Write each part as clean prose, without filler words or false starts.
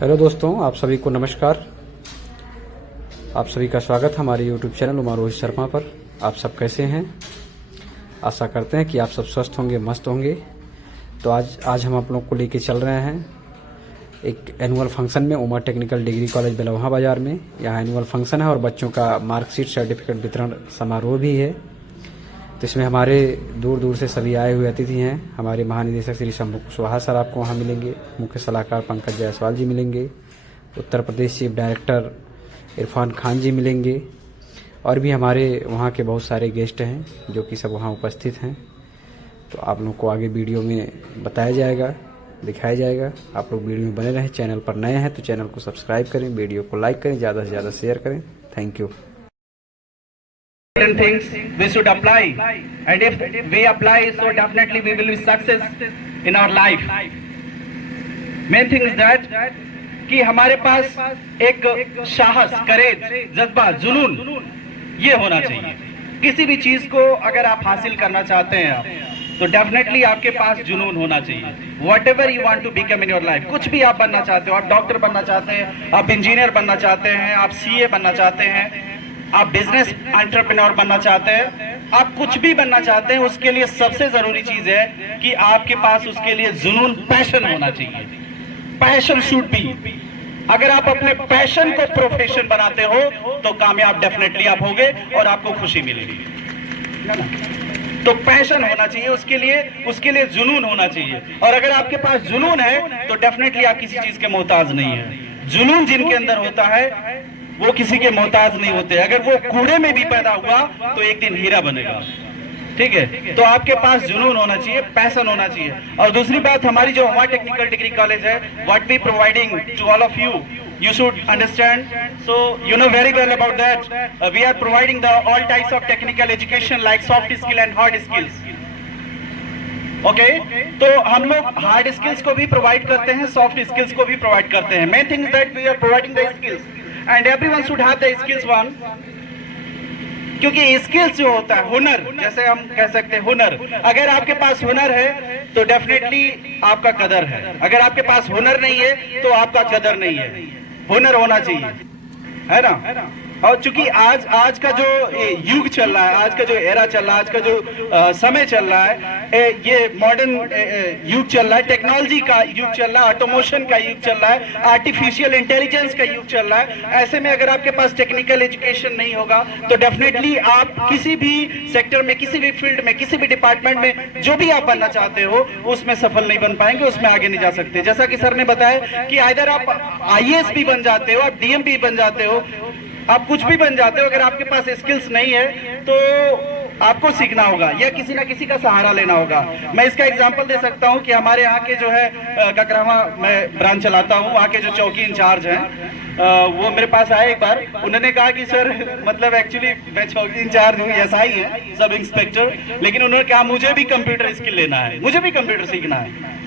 Hello दोस्तों, आप सभी को नमस्कार। आप सभी का स्वागत हमारे यूट्यूब चैनल उमा रोहित शर्मा पर। आप सब कैसे हैं? आशा करते हैं कि आप सब स्वस्थ होंगे, मस्त होंगे। तो आज हम आप लोग को लेके चल रहे हैं एक एनुअल फंक्शन में उमा टेक्निकल डिग्री कॉलेज बेलवहा बाज़ार में। यहाँ एनुअल फंक्शन है और बच्चों का मार्कशीट सर्टिफिकेट वितरण समारोह भी है। तो इसमें हमारे दूर दूर से सभी आए हुए अतिथि हैं। हमारे महानिदेशक श्री शंभू कुशवाहा सर आपको वहाँ मिलेंगे, मुख्य सलाहकार पंकज जायसवाल जी मिलेंगे, उत्तर प्रदेश चीफ डायरेक्टर इरफान खान जी मिलेंगे, और भी हमारे वहाँ के बहुत सारे गेस्ट हैं जो कि सब वहाँ उपस्थित हैं। तो आप लोग को आगे वीडियो में बताया जाएगा, दिखाया जाएगा। आप लोग वीडियो में बने रहें। चैनल पर नए हैं तो चैनल को सब्सक्राइब करें, वीडियो को लाइक करें, ज़्यादा से ज़्यादा शेयर करें। Thank you. Things we should apply, and if we apply, so definitely we will be success in our life. Main thing is that कि हमारे पास एक साहस, करेज, जज्बा, जुनून ये होना चाहिए। किसी भी चीज को अगर आप हासिल करना चाहते हैं तो डेफिनेटली आपके पास जुनून होना चाहिए। Whatever you want to become in your life, कुछ भी आप बनना चाहते हो, आप डॉक्टर बनना चाहते हैं, आप इंजीनियर बनना चाहते हैं, आप सीए बनना चाहते हैं, आप बिजनेस एंटरप्रेन्योर बनना चाहते हैं, आप कुछ भी बनना चाहते हैं, उसके लिए सबसे जरूरी चीज है कि आपके पास उसके लिए जुनून, पैशन होना चाहिए। Passion should be. अगर आप अपने पैशन को प्रोफेशन बनाते हो तो कामयाब डेफिनेटली आप होगे और आपको खुशी मिलेगी। तो पैशन होना चाहिए, उसके लिए जुनून होना चाहिए। और अगर आपके पास जुनून है तो डेफिनेटली आप किसी चीज के मोहताज नहीं है। जुनून जिनके अंदर होता है वो किसी के मोहताज नहीं होते। अगर वो कूड़े में भी पैदा हुआ तो एक दिन हीरा बनेगा। ठीक है, तो आपके पास जुनून होना चाहिए, पैशन होना चाहिए। और दूसरी बात, हमारी जो उमा टेक्निकल डिग्री कॉलेज है, what we providing to all of you, you should understand, so you know very well about that. We are providing the all types of technical education like soft skill and hard skills. Okay, तो हम लोग hard skills को भी provide करते हैं, soft skills को भी provide करते हैं। Main thing is that we are providing the skills and everyone should have the skills one. क्योंकि स्किल्स जो होता है, हुनर, जैसे हम कह सकते हैं हुनर, अगर आपके पास हुनर है तो डेफिनेटली आपका कदर है। अगर आपके पास हुनर नहीं है तो आपका कदर नहीं है। हुनर होना चाहिए, है ना। और चूंकि आज का जो युग चल रहा है, आज का जो एरा चल रहा है, आज का जो समय चल रहा है, ये मॉडर्न युग चल रहा है, टेक्नोलॉजी का युग चल रहा है, ऑटोमेशन का युग चल रहा है, आर्टिफिशियल इंटेलिजेंस का युग चल रहा है। ऐसे में अगर आपके पास टेक्निकल एजुकेशन नहीं होगा तो डेफिनेटली आप किसी भी सेक्टर में, किसी भी फील्ड में, किसी भी डिपार्टमेंट में जो भी आप बनना चाहते हो उसमें सफल नहीं बन पाएंगे, उसमें आगे नहीं जा सकते। जैसा कि सर ने बताया कि आइदर आप आईएएस भी बन जाते हो, आप डीएम भी बन जाते हो, आप कुछ भी बन जाते हो। अगर आपके पास स्किल्स नहीं है तो आपको सीखना होगा या किसी ना किसी का सहारा लेना होगा। मैं इसका एग्जांपल दे सकता हूं कि हमारे यहाँ के जो है ककरावा मैं ब्रांच चलाता हूं, वहाँ के जो चौकी इंचार्ज हैं वो मेरे पास आए एक बार। उन्होंने कहा कि सर, मतलब एक्चुअली मैं चौकी इंचार्ज हूँ, ऐसा ही है, सब इंस्पेक्टर, लेकिन उन्होंने कहा मुझे भी कंप्यूटर स्किल लेना है, मुझे भी कंप्यूटर सीखना है।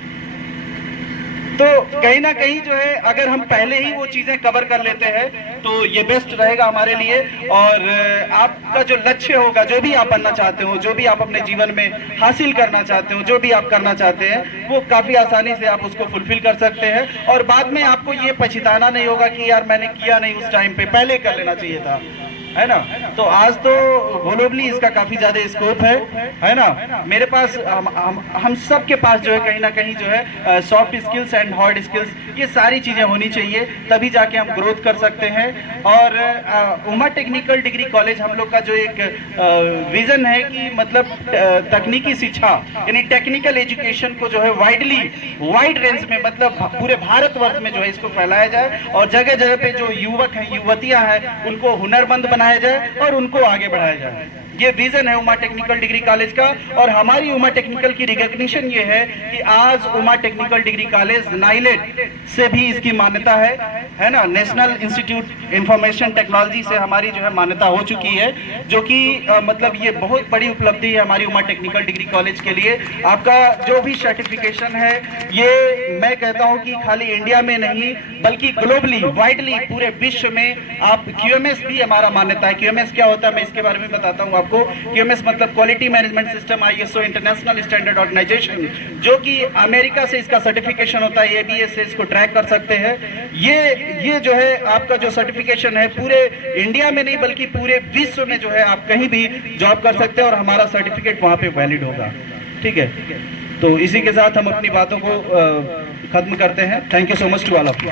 तो कहीं ना कहीं जो है अगर हम पहले ही वो चीजें कवर कर लेते हैं तो ये बेस्ट रहेगा हमारे लिए। और आपका जो लक्ष्य होगा, जो भी आप बनना चाहते हो, जो भी आप अपने जीवन में हासिल करना चाहते हो, जो भी आप करना चाहते हैं, वो काफी आसानी से आप उसको फुलफिल कर सकते हैं। और बाद में आपको ये पछताना नहीं होगा कि यार मैंने किया नहीं उस टाइम पे, पहले कर लेना चाहिए था, है ना। तो आज तो ग्लोबली इसका काफी ज्यादा स्कोप है ना। मेरे पास हम सब के पास जो है कहीं ना कहीं जो है soft skills and hard skills, ये सारी चीजें होनी चाहिए, तभी जाके हम ग्रोथ कर सकते हैं। और उमा टेक्निकल डिग्री कॉलेज हम लोग का जो एक विजन है कि मतलब तकनीकी शिक्षा यानी टेक्निकल एजुकेशन को जो है वाइड रेंज में, मतलब पूरे भारतवर्ष में जो है इसको फैलाया जाए और जगह जगह पे जो युवक हैं, युवतियां हैं, उनको हुनरमंद बनाया जाए और उनको आगे बढ़ाया जाए। ये विजन है उमा टेक्निकल डिग्री कॉलेज का। और हमारी उमा टेक्निकल की रिकॉग्निशन ये है कि आज Uma technical degree college NIELIT से भी इसकी मान्यता है ना। नेशनल इंस्टीट्यूट इंफॉर्मेशन टेक्नोलॉजी से हमारी जो है मान्यता हो चुकी है, जो कि मतलब ये बहुत बड़ी उपलब्धि है हमारी उमा टेक्निकल डिग्री कॉलेज के लिए। आपका जो भी सर्टिफिकेशन है, ये मैं कहता हूँ कि खाली इंडिया में नहीं बल्कि ग्लोबली, वाइडली, पूरे विश्व में आप QMS भी हमारा मान्यता है। QMS क्या होता है मैं इसके बारे में बताता हूँ आपको। आपको QMS मतलब quality management system, ISO international standard organisation, जो कि अमेरिका से इसका सर्टिफिकेशन होता है, ABS से इसको ट्रैक कर सकते हैं। ये जो है आपका जो सर्टिफिकेशन है पूरे इंडिया में नहीं बल्कि पूरे विश्व में जो है आप कहीं भी जॉब कर सकते हैं और हमारा सर्टिफिकेट वहां पे वैलिड होगा। ठीक है, तो इसी के साथ हम अपनी बातों को खत्म करते हैं। Thank you so much to all of you.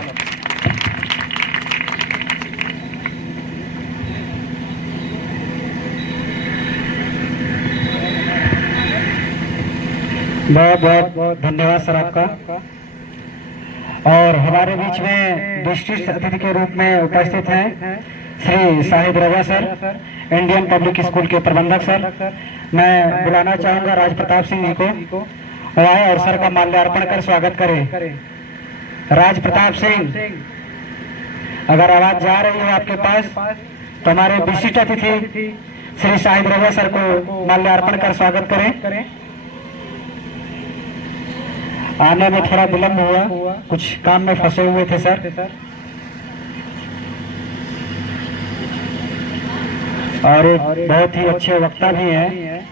बहुत बहुत धन्यवाद सर आपका। और हमारे बीच में विशिष्ट अतिथि के रूप में उपस्थित हैं श्री शाहिद रजा सर, इंडियन पब्लिक स्कूल के प्रबंधक सर। मैं बुलाना चाहूंगा राज प्रताप सिंह जी को आए और सर का माल्यार्पण कर स्वागत करें। राज प्रताप सिंह, अगर आवाज जा रही है आपके पास तो हमारे विशिष्ट अतिथि श्री शाहिद रजा सर को माल्यार्पण कर स्वागत करें। आने में थोड़ा विलम्ब हुआ, कुछ काम में फंसे हुए थे सर। और एक बहुत ही अच्छे वक्ता भी हैं।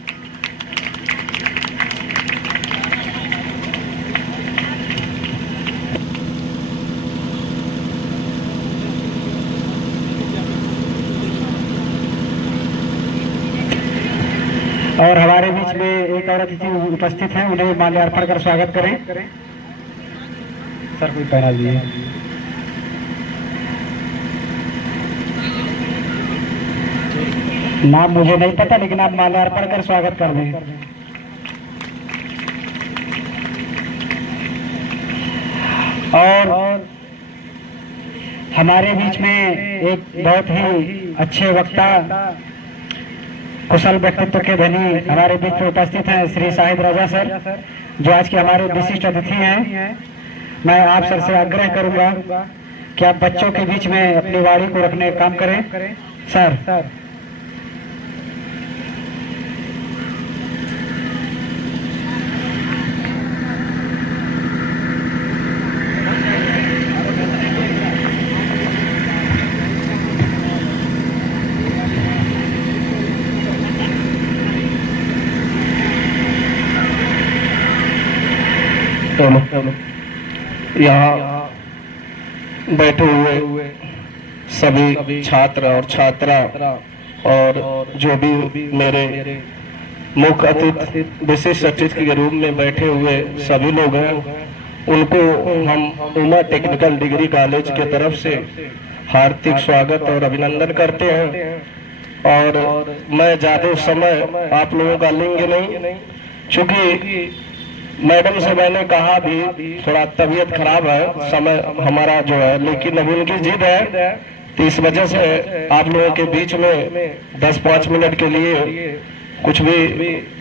और हमारे बीच में एक और अतिथि उपस्थित हैं, उन्हें माल्यार्पण कर स्वागत करें। सर कोई पैनल दिए। नाम मुझे नहीं पता, लेकिन आप माल्यार्पण कर स्वागत कर दें। और हमारे बीच में एक बहुत ही अच्छे वक्ता, कुशल व्यक्तित्व के धनी हमारे बीच में उपस्थित हैं श्री शाहिद रजा सर, जो आज के हमारे विशिष्ट अतिथि हैं। मैं आप सर से आग्रह करूंगा कि आप बच्चों के बीच में अपनी वाणी को रखने का काम करें। सर यहाँ बैठे हुए सभी छात्र और छात्रा और जो भी मेरे मुख्य अतिथि, विशिष्ट अतिथि के रूप में बैठे हुए सभी लोग हैं, उनको हम उमा टेक्निकल डिग्री कॉलेज के तरफ से हार्दिक स्वागत और अभिनंदन करते हैं। और मैं ज़्यादा समय आप लोगों का लेंगे नहीं, चूँकि मैडम से मैंने कहा भी थोड़ा तबीयत खराब है, समय हमारा जो है, लेकिन अब उनकी जिद है, तो इस वजह से आप लोगों के बीच में 10-5 मिनट के लिए कुछ भी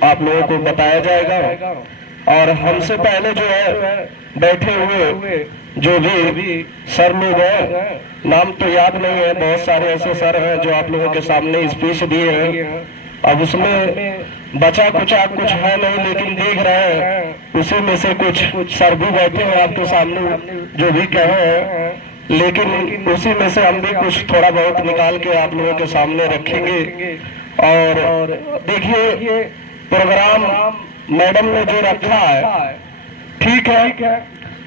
आप लोगों को बताया जाएगा। और हमसे पहले जो है बैठे हुए जो भी सर लोग हैं, नाम तो याद नहीं है, बहुत सारे ऐसे सर हैं जो आप लोगों के सामने स्पीच दिए हैं। अब उसमें बचा कुचा कुछ है नहीं, लेकिन देख रहे हैं उसी में से कुछ सर भी बैठे हैं आपके सामने जो भी कहे हैं, लेकिन उसी में से हम भी कुछ थोड़ा बहुत निकाल के आप लोगों के सामने रखेंगे। और देखिए, प्रोग्राम मैडम ने जो रखा है ठीक है,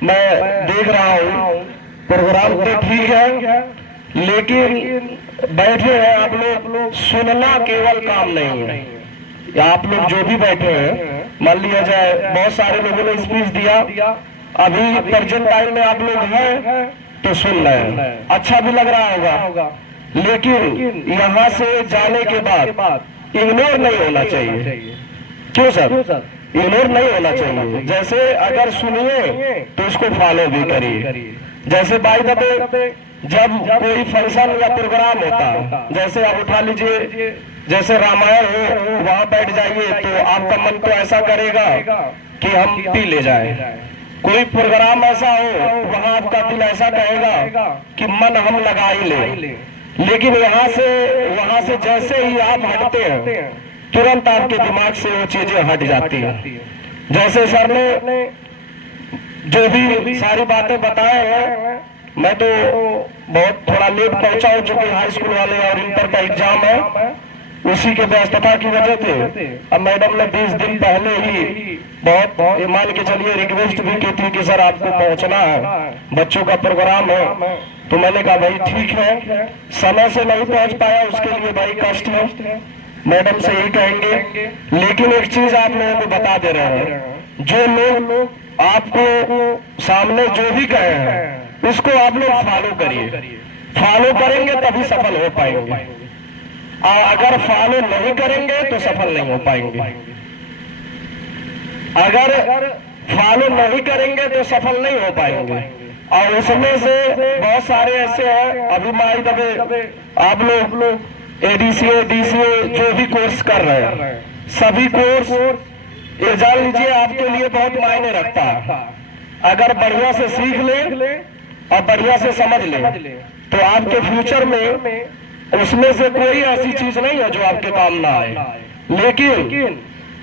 मैं देख रहा हूँ प्रोग्राम तो ठीक है, लेकिन बैठे हैं आप लोग, सुनना केवल काम नहीं है। आप लोग जो भी बैठे हैं, मान लिया जाए बहुत सारे लोगों ने स्पीच दिया, अभी प्रेजेंट टाइम में आप लोग हैं तो सुन रहे हैं, अच्छा भी लग रहा होगा, लेकिन यहाँ से जाने के बाद इग्नोर नहीं होना चाहिए। क्यों सर? इग्नोर नहीं होना चाहिए। जैसे अगर सुनिए तो उसको फॉलो भी करिए। जैसे बाय द वे जब कोई फंक्शन या प्रोग्राम होता है, जैसे आप उठा लीजिए, जैसे रामायण हो, वहाँ बैठ जाइए तो आपका मन तो ऐसा करेगा कि हम पी ले जाए। कोई प्रोग्राम ऐसा हो, वहाँ आपका दिल ऐसा कहेगा कि मन हम लगा ही ले। लेकिन यहाँ से वहाँ से जैसे ही आप हटते हैं, तुरंत आपके दिमाग से वो चीजें हट जाती हैं। जैसे सर ने जो भी सारी बातें बताए हैं, मैं तो बहुत थोड़ा लेट पहुंचा हूं, चूंकि हाई स्कूल वाले और इंटर का एग्जाम है, उसी के व्यस्तता की वजह से अब मैडम ने 20 दिन पहले ही बहुत ये मान के चलिए रिक्वेस्ट भी की थी कि सर आपको पहुंचना है, बच्चों का प्रोग्राम है। तो मैंने कहा भाई ठीक है, समय से नहीं पहुंच पाया उसके लिए भाई कष्ट है, मैडम से यही कहेंगे। लेकिन एक चीज आप लोगों को बता दे रहे हैं, जो लोग आपको सामने जो भी कहे हैं उसको आप लोग फॉलो करिए। फॉलो करेंगे तभी सफल हो पाएंगे, अगर फॉलो नहीं करेंगे तो सफल नहीं हो पाएंगे। अगर फॉलो नहीं करेंगे तो सफल नहीं हो पाएंगे। और उसमें से बहुत सारे ऐसे हैं, अभी माई दबे आप लोग एडीसीए डीसीए जो भी कोर्स कर रहे हैं, सभी कोर्स ये जान लीजिए आपके लिए बहुत मायने रखता है। अगर बढ़िया से सीख ले और बढ़िया से समझ ले तो आपके फ्यूचर में उसमें से कोई ऐसी चीज नहीं है जो आपके काम ना आए। लेकिन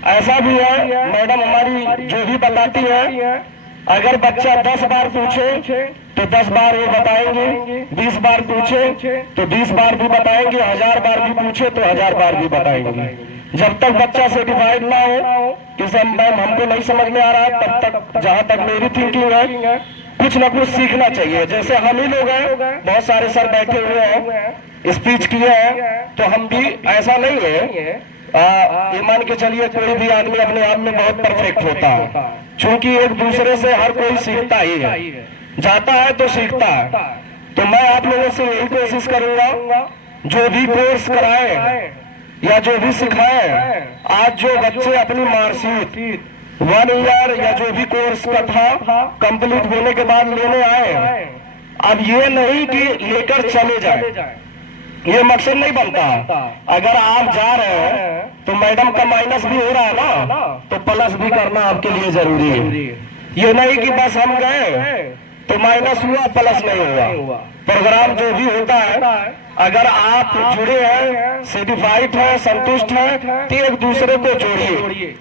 ऐसा भी है, मैडम हमारी जो भी बताती है, अगर बच्चा 10 बार पूछे तो 10 बार वो बताएंगे, 20 बार पूछे तो 20 बार भी बताएंगे, 1000 बार भी पूछे तो 1000 बार भी बताएंगे। जब तक बच्चा सर्टिफाइड ना हो कि सर मैम हमको नहीं समझ में आ रहा है, तब तक जहाँ तक मेरी थिंकिंग है कुछ न कुछ सीखना चाहिए। जैसे हम ही लोग हैं, बहुत सारे सर बैठे हुए हैं, स्पीच किए हैं, तो हम भी ऐसा नहीं है ये मान के चलिए कोई भी आदमी अपने आप में बहुत परफेक्ट होता है, क्योंकि एक दूसरे से हर कोई सीखता ही है, जाता है तो सीखता है। तो मैं आप लोगों से यही कोशिश करूंगा, जो भी कोर्स कराए या जो भी सिखाए, आज जो बच्चे अपनी मार्कशीट 1 ईयर या जो भी कोर्स का था कंप्लीट होने के बाद लेने आए, अब ये नहीं कि लेकर चले जाए, ये मकसद नहीं बनता। अगर आप जा रहे हैं तो मैडम का माइनस भी हो रहा है ना, तो प्लस भी करना आपके लिए जरूरी है। ये नहीं कि बस हम गए तो माइनस हुआ प्लस नहीं हुआ। प्रोग्राम जो भी होता है, अगर आप जुड़े हैं, सर्टिफाइड हैं, संतुष्ट हैं, तो एक दूसरे को जोड़िए।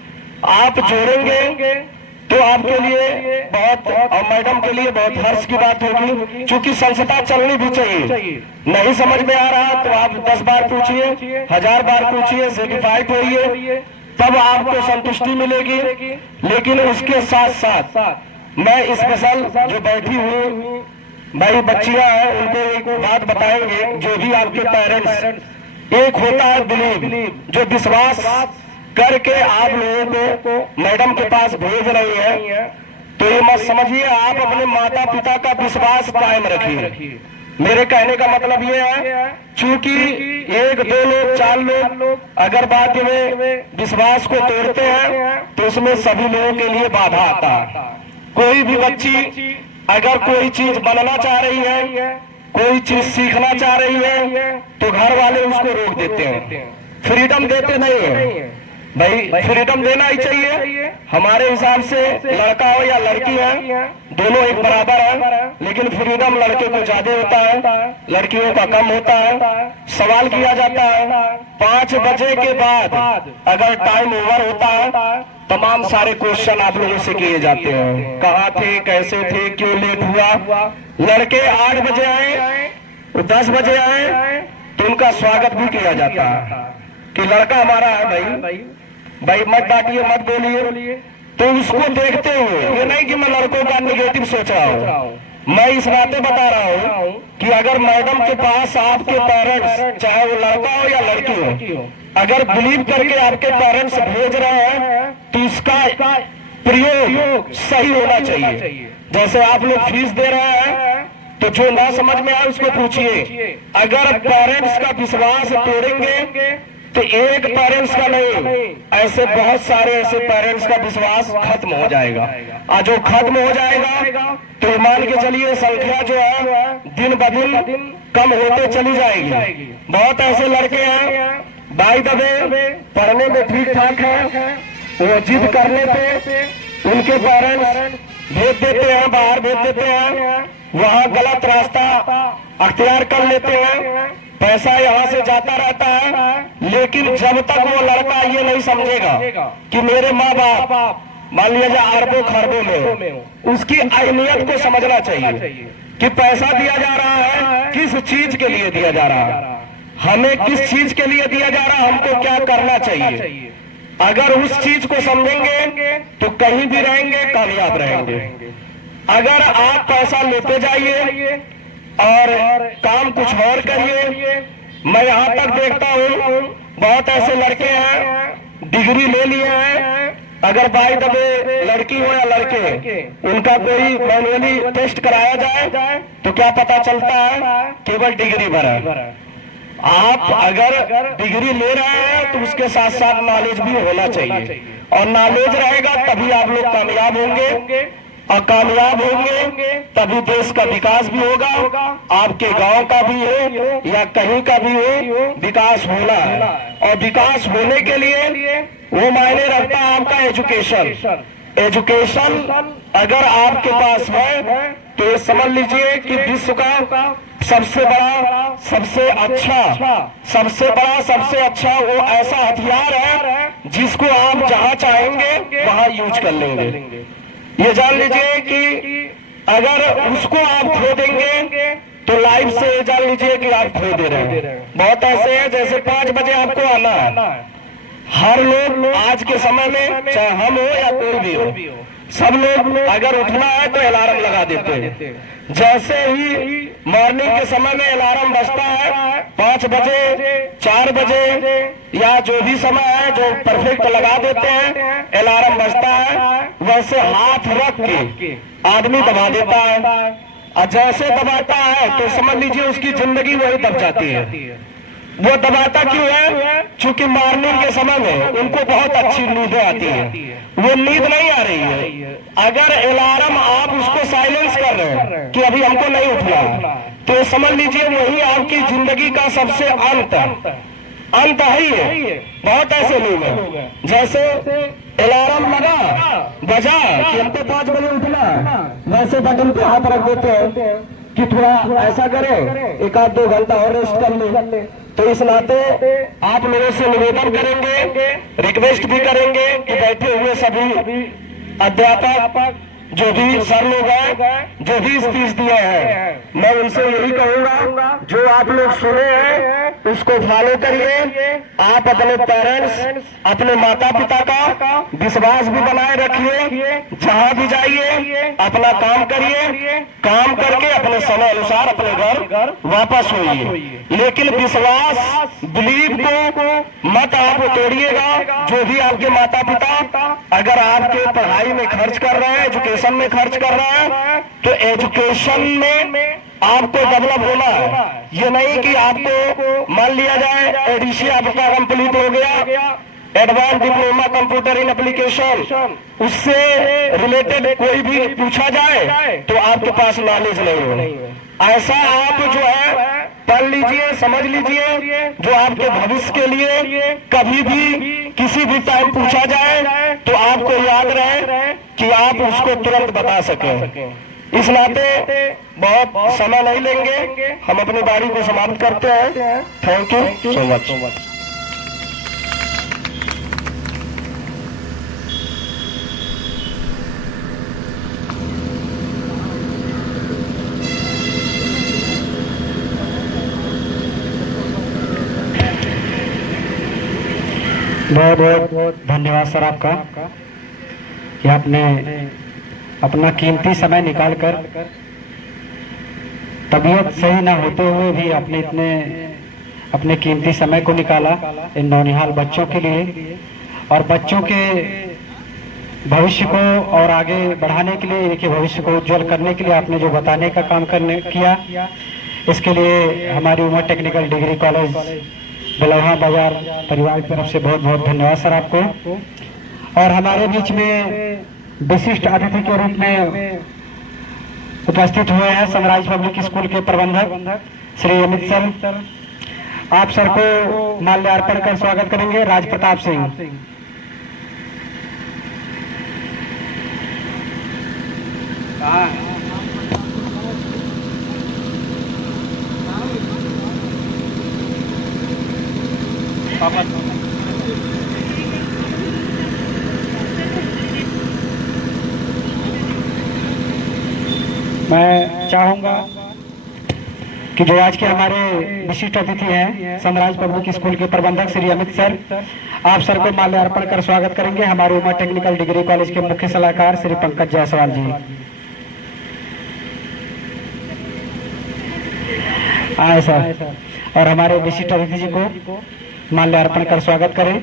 आप जोड़ेंगे तो आपके लिए बहुत और मैडम के लिए बहुत हर्ष की बात होगी, क्योंकि संस्था चलनी भी चाहिए। नहीं समझ में आ रहा तो आप 10 बार पूछिए, 1000 बार पूछिए, सर्टिफाइड होइए, तब आपको संतुष्टि मिलेगी। लेकिन उसके साथ साथ मैं स्पेशल जो बैठी हुई भाई बच्चियां हैं उनको एक बात बताएंगे, जो भी आपके पेरेंट्स, एक होता है बिलीव, जो विश्वास करके आप लोगों को मैडम के पास भेज रही है, तो ये मत समझिए आप अपने माता पिता का विश्वास कायम रखिए। मेरे कहने का मतलब ये है, चूंकि 1, 2 लोग, 4 लोग अगर बात में विश्वास को तोड़ते हैं तो उसमें सभी लोगों के लिए बाधा आता है। कोई भी बच्ची अगर कोई चीज बनना चाह रही है, कोई चीज सीखना चाह रही है, तो घर वाले उसको रोक देते हैं, फ्रीडम देते नहीं है। भाई फ्रीडम देना ही चाहिए। हमारे हिसाब से लड़का हो या लड़की है, दोनों एक बराबर है, लेकिन फ्रीडम लड़के को ज्यादा होता है, लड़कियों का कम होता है। सवाल किया जाता है 5 बजे के बाद अगर टाइम ओवर होता है, तमाम सारे क्वेश्चन आप लोगों से किए जाते हैं, कहाँ थे, कैसे थे, क्यों लेट हुआ। लड़के 8 बजे आए, 10 बजे आए तो उनका स्वागत भी किया जाता है कि लड़का हमारा है भाई मत डांटिए, मत बोलिए। तो उसको देखते हुए, ये नहीं कि मैं लड़कों का निगेटिव सोच रहा हूँ, मैं इस बातें बता रहा हूँ कि अगर मैडम के पास आपके पेरेंट्स, चाहे वो लड़का हो या लड़की हो, अगर बिलीव करके आपके पेरेंट्स भेज रहे हैं तो इसका प्रयोग सही होना चाहिए। जैसे आप लोग फीस दे रहे हैं तो जो ना समझ में आए उसको पूछिए। अगर पेरेंट्स का विश्वास तोड़ेंगे तो एक पेरेंट्स का नहीं, ऐसे बहुत सारे ऐसे पेरेंट्स का विश्वास खत्म हो जाएगा। और जो खत्म हो जाएगा तो मान के चलिए संख्या जो है दिन ब दिन कम होते चली जाएगी। बहुत ऐसे लड़के हैं बाय द वे पढ़ने में ठीक ठाक है, वो जिद करने पे उनके पेरेंट्स भेज देते हैं, बाहर भेज देते हैं, वहाँ गलत रास्ता अख्तियार कर लेते हैं, पैसा यहाँ से जाता रहता है। लेकिन जब तक वो लड़का ये नहीं समझेगा कि मेरे माँ बाप मान लिया अरबों खरबों में, उसकी अहमियत को समझना चाहिए कि पैसा दिया जा रहा है किस चीज के लिए दिया जा रहा है। हमें किस चीज के लिए दिया जा रहा, हमको क्या करना चाहिए। अगर उस चीज को समझेंगे तो कहीं भी रहेंगे, कामयाब रहेंगे। अगर आप पैसा लेते जाइए और काम कुछ और करिए, मैं यहाँ तक देखता हूँ बहुत ऐसे लड़के हैं डिग्री ले लिए हैं, अगर बाई दबे लड़की हो या लड़के उनका कोई मैनुअली टेस्ट कराया जाए तो क्या पता चलता है, केवल डिग्री भरा है। आप अगर डिग्री ले रहे हैं तो उसके साथ साथ नॉलेज भी होना चाहिए, और नॉलेज रहेगा तभी आप लोग कामयाब होंगे, और कामयाब होंगे तभी देश का विकास भी होगा। आपके गांव का भी हो या कहीं का भी हो, विकास होना है, और विकास होने के लिए वो मायने रखता है आपका एजुकेशन। एजुकेशन अगर आपके पास है तो ये समझ लीजिए कि विश्व का सबसे बड़ा, सबसे अच्छा वो ऐसा हथियार है जिसको आप जहां चाहेंगे वहां यूज कर लेंगे। ये जान लीजिए कि अगर उसको आप खो देंगे तो लाइफ से ये जान लीजिए कि आप खो दे रहे हैं। बहुत ऐसे हैं जैसे 5 बजे आपको आना है, हर लोग आज के समय में चाहे हम हो या कोई भी हो, सब लोग अगर उठना है तो अलार्म लगा देते हैं। जैसे ही मॉर्निंग के समय में अलार्म बजता है 5 बजे 4 बजे या जो भी समय है जो परफेक्ट लगा देते हैं, अलार्म बजता है वैसे हाथ रख के आदमी दबा देता है, और जैसे दबाता है तो समझ लीजिए उसकी जिंदगी वही दब जाती है। वो दबाता क्यों है? क्योंकि मॉर्निंग के समय में उनको बहुत अच्छी नींदें आती है, वो नींद नहीं आ रही है। अगर अलार्म आप उसको साइलेंस कर रहे हैं कि अभी हमको नहीं उठना, तो समझ लीजिए वही आपकी जिंदगी का सबसे अंत है ही है। बहुत ऐसे लोग हैं जैसे अलार्म लगा बजा कि हमको 5 बजे उठना, वैसे बटन पे हाथ रख देते हैं कि थोड़ा ऐसा करें, 1-2 घंटा और रेस्ट कर ले। तो इस नाते आप लोगों से निवेदन करेंगे, रिक्वेस्ट भी करेंगे कि बैठे हुए सभी अध्यापक जो भी सर लोग हैं, जो भी स्पीच दिए हैं, मैं उनसे यही कहूंगा जो आप लोग सुने हैं उसको फॉलो करिए। आप अपने पेरेंट्स, अपने माता पिता का विश्वास भी बनाए रखिए। जहां भी जाइए अपना काम करिए, काम करके अपने समय अनुसार अपने घर वापस होइए। लेकिन विश्वास, बिलीव को मत आप तोड़िएगा। जो भी आपके माता पिता अगर आपके पढ़ाई में खर्च कर रहे हैं, एजुकेशन में खर्च कर रहे हैं, तो एजुकेशन में आपको डेवलप होना है। ये नहीं कि आपको मान लिया जाए एडीसी आपका कंप्लीट हो गया, एडवांस डिप्लोमा कंप्यूटर इन एप्लीकेशन, उससे रिलेटेड कोई भी पूछा जाए तो आपके पास नॉलेज नहीं हो। ऐसा आप जो है पढ़ लीजिए, समझ लीजिए, जो आपके भविष्य के लिए कभी भी किसी भी टाइम पूछा जाए तो आपको याद रहे कि आप उसको तुरंत बता सकें। इस नाते बहुत समय नहीं लेंगे, हम अपनी बारी को समाप्त करते हैं। Thank you so much. बहुत बहुत धन्यवाद सर आपका कि आपने अपना कीमती समय निकालकर, तबीयत सही ना होते हुए भी आपने अपने कीमती समय को निकाला इन नौनिहाल बच्चों के लिए, और बच्चों के भविष्य को और आगे बढ़ाने के लिए, इनके भविष्य को उज्जवल करने के लिए आपने जो बताने का काम किया, इसके लिए हमारी उमर टेक्निकल डिग्री कॉलेज बलौहा बाजार परिवार की तरफ से बहुत बहुत धन्यवाद सर आपको। और हमारे बीच में विशिष्ट अतिथि के रूप में उपस्थित हुए हैं सनराइज पब्लिक स्कूल के प्रबंधक श्री अमित सर। आप सर को माल्यार्पण कर स्वागत करेंगे राज प्रताप सिंह। मैं चाहूंगा कि जो आज के हमारे विशिष्ट अतिथि हैं सनराइज पब्लिक स्कूल के प्रबंधक श्री अमित सर, आप सर को माल्यार्पण कर स्वागत करेंगे। हमारे उमा टेक्निकल डिग्री कॉलेज के मुख्य सलाहकार श्री पंकज जायसवाल जी आए सर, और हमारे विशिष्ट अतिथि जी को माल्यार्पण कर स्वागत करें।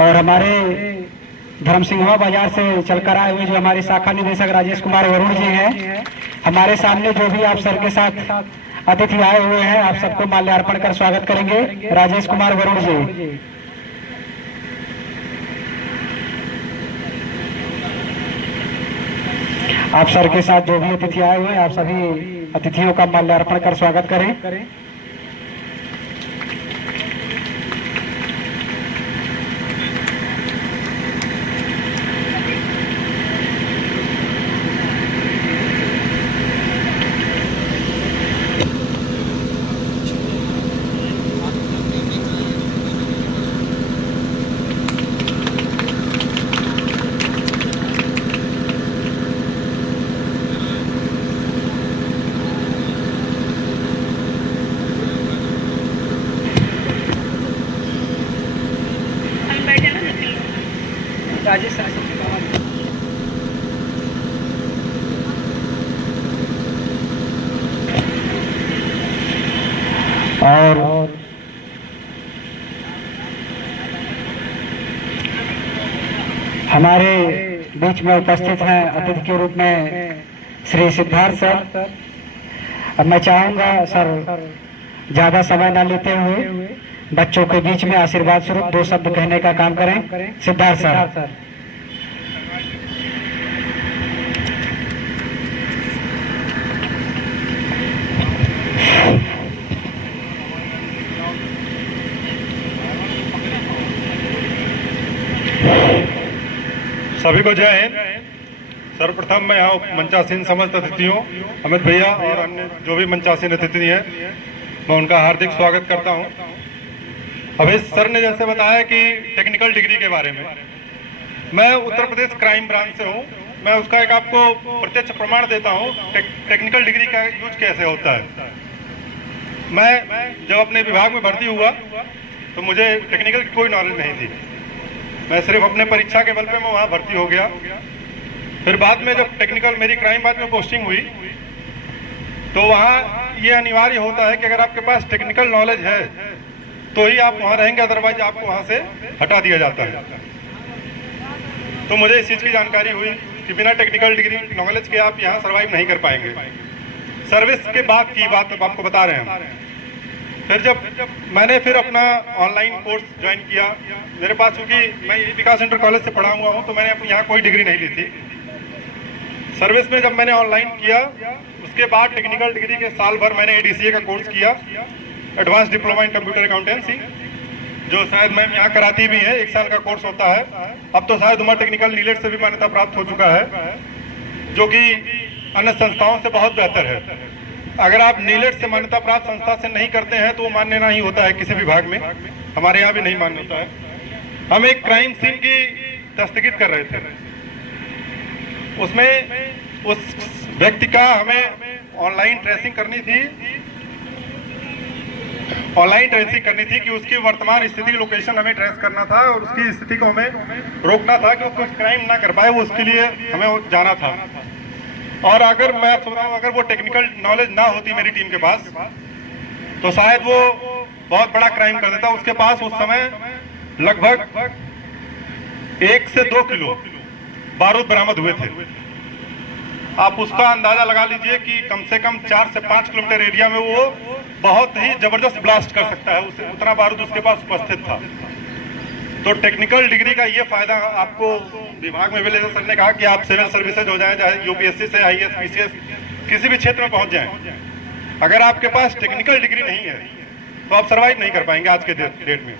और हमारे धर्मसिंहवा बाजार से चलकर आए हुए जो हमारे शाखा निदेशक राजेश कुमार वरुण जी हैं, हमारे सामने जो भी आप सर के साथ अतिथि आए हुए हैं, आप सबको माल्यार्पण कर स्वागत करेंगे। राजेश कुमार वरुण जी। आप सर के साथ जो भी अतिथि आए हुए हैं, आप सभी अतिथियों का माल्यार्पण कर स्वागत करें। राजेश सर और हमारे बीच में उपस्थित हैं अतिथि के रूप में श्री सिद्धार्थ सर। अब मैं चाहूंगा सर ज्यादा समय न लेते हुए बच्चों के बीच में आशीर्वाद स्वरूप 2 शब्द कहने का काम करें। सिद्धार्थ सर। सभी को जय हिंद। सर्वप्रथम मैं यहाँ मंचासीन समस्त अतिथियों, अमित भैया और अन्य जो भी मंचासीन अतिथि हैं, मैं उनका हार्दिक स्वागत करता हूँ। अभी सर ने जैसे बताया कि टेक्निकल डिग्री के बारे में, मैं उत्तर प्रदेश क्राइम ब्रांच से हूँ। मैं उसका एक आपको प्रत्यक्ष प्रमाण देता हूँ टेक्निकल डिग्री का यूज कैसे होता है। मैं जब अपने विभाग में भर्ती हुआ तो मुझे टेक्निकल की कोई नॉलेज नहीं थी। मैं सिर्फ अपने परीक्षा के बल पे मैं वहाँ भर्ती हो गया। फिर बाद में जब टेक्निकल मेरी क्राइम ब्रांच में पोस्टिंग हुई तो वहाँ ये अनिवार्य होता है कि अगर आपके पास टेक्निकल नॉलेज है तो ही आप वहाँ रहेंगे, अदरवाइज आपको वहाँ से हटा दिया जाता है। तो मुझे इस चीज़ की जानकारी हुई कि बिना टेक्निकल डिग्री नॉलेज के आप यहाँ सर्वाइव नहीं कर पाएंगे। सर्विस के बाद की बात अब आपको बता रहे हैं। फिर जब मैंने अपना ऑनलाइन कोर्स ज्वाइन किया, मेरे पास क्योंकि मैं विकास इंटर कॉलेज से पढ़ा हुआ हूँ तो मैंने अपनी यहाँ कोई डिग्री नहीं ली थी। सर्विस में जब मैंने ऑनलाइन किया उसके बाद टेक्निकल डिग्री के साल भर मैंने ADCA का कोर्स किया, advance diploma in computer accountancy, जो शायद मैम यहाँ कराती भी है। 1 साल का कोर्स होता है। अब तो शायद उमा टेक्निकल नीलेट से भी मान्यता प्राप्त हो चुका है, जो कि अन्य संस्थाओं से बहुत बेहतर है। अगर आप नीलेट से मान्यता प्राप्त संस्था से नहीं करते हैं तो वो मान्य नहीं होता है किसी विभाग में। हमारे यहाँ भी नहीं मान्य होता है। हम एक क्राइम सीन की दस्तगिरी कर रहे थे, उसमें उस व्यक्ति का हमें ऑनलाइन ट्रेसिंग करनी थी कि उसकी वर्तमान स्थिति, लोकेशन हमें ट्रेस करना था और उसकी स्थिति को हमें रोकना था कि वो कुछ क्राइम ना कर पाए। वो उसके लिए हमें जाना था। और अगर मैं बताऊं, अगर वो टेक्निकल नॉलेज ना होती मेरी टीम के पास तो शायद वो बहुत बड़ा क्राइम कर देता। उसके पास उस समय लगभग 1 से 2 किलो बारूद बरामद हुए थे। आप उसका अंदाजा लगा लीजिए कि कम से कम 4 से 5 किलोमीटर एरिया में वो बहुत ही जबरदस्त ब्लास्ट कर सकता है। उसे उतना बारूद उसके पास उपस्थित था। तो टेक्निकल डिग्री का ये फायदा आपको विभाग में मिलेगा। सर ने कहा कि आप सिविल सर्विसेज हो जाएं, चाहे UPSC से IAS PCS किसी भी क्षेत्र में पहुंच जाएं, अगर आपके पास टेक्निकल डिग्री नहीं है तो आप सर्वाइव नहीं कर पाएंगे। आज के डेट में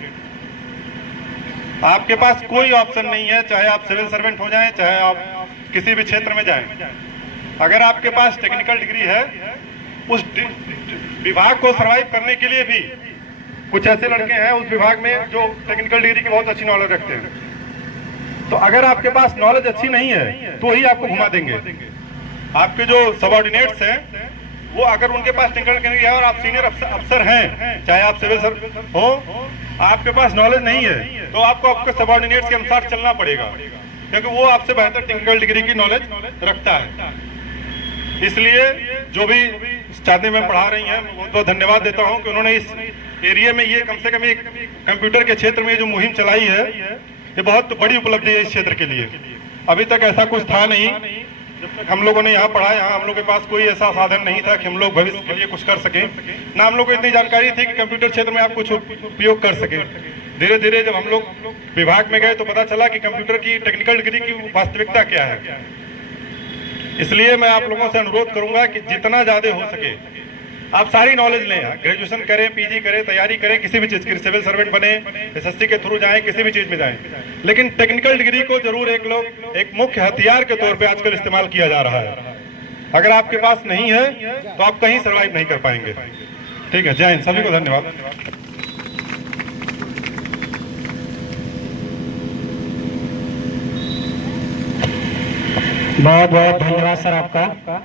आपके पास कोई ऑप्शन नहीं है, चाहे आप सिविल सर्वेंट हो जाएं, चाहे आप किसी भी क्षेत्र में जाएं। अगर आपके पास टेक्निकल डिग्री है, उस विभाग को सर्वाइव करने के लिए भी कुछ ऐसे लड़के हैं उस विभाग में जो टेक्निकल डिग्री की बहुत अच्छी नॉलेज रखते हैं। तो अगर आपके पास नॉलेज अच्छी नहीं है तो ही आपको घुमा देंगे। आपके जो सबऑर्डिनेट्स हैं वो अगर उनके पास टेक्निकल है और आप सीनियर अफसर हैं, चाहे आप सिविल सर्विस हो, आपके पास नॉलेज नहीं है तो आपको आपके सबऑर्डिनेट्स के अनुसार चलना पड़ेगा, क्योंकि वो आपसे बेहतर टेक्निकल डिग्री की नॉलेज रखता है। इसलिए जो भी चांदनी मैम पढ़ा रही हैं, बहुत बहुत धन्यवाद देता हूं कि उन्होंने इस एरिया में ये कम से कम एक कंप्यूटर के क्षेत्र में जो मुहिम चलाई है, ये बहुत बड़ी उपलब्धि है इस क्षेत्र के लिए। अभी तक ऐसा कुछ था नहीं, जब तक हम लोगों ने यहाँ पढ़ा, यहाँ हम लोग के पास कोई ऐसा साधन नहीं था कि हम लोग भविष्य के लिए कुछ कर सकें, ना हम लोग को इतनी जानकारी थी कि कंप्यूटर क्षेत्र में आप कुछ उपयोग कर सकें। धीरे धीरे जब हम लोग विभाग में गए तो पता चला कि कंप्यूटर की टेक्निकल डिग्री की वास्तविकता क्या है। इसलिए मैं आप लोगों से अनुरोध करूंगा कि जितना ज्यादा हो सके आप सारी नॉलेज लें, ग्रेजुएशन करें, पीजी करें, तैयारी करें, किसी भी चीज की, सिविल सर्वेंट बने, एसएससी के थ्रू जाएं, किसी भी चीज में जाएं, लेकिन टेक्निकल डिग्री को जरूर एक मुख्य हथियार के तौर पे आजकल इस्तेमाल किया जा रहा है। अगर आपके पास नहीं है तो आप कहीं सर्वाइव नहीं कर पाएंगे। ठीक है, जय हिंद, सभी को धन्यवाद। बहुत बहुत धन्यवाद सर आपका,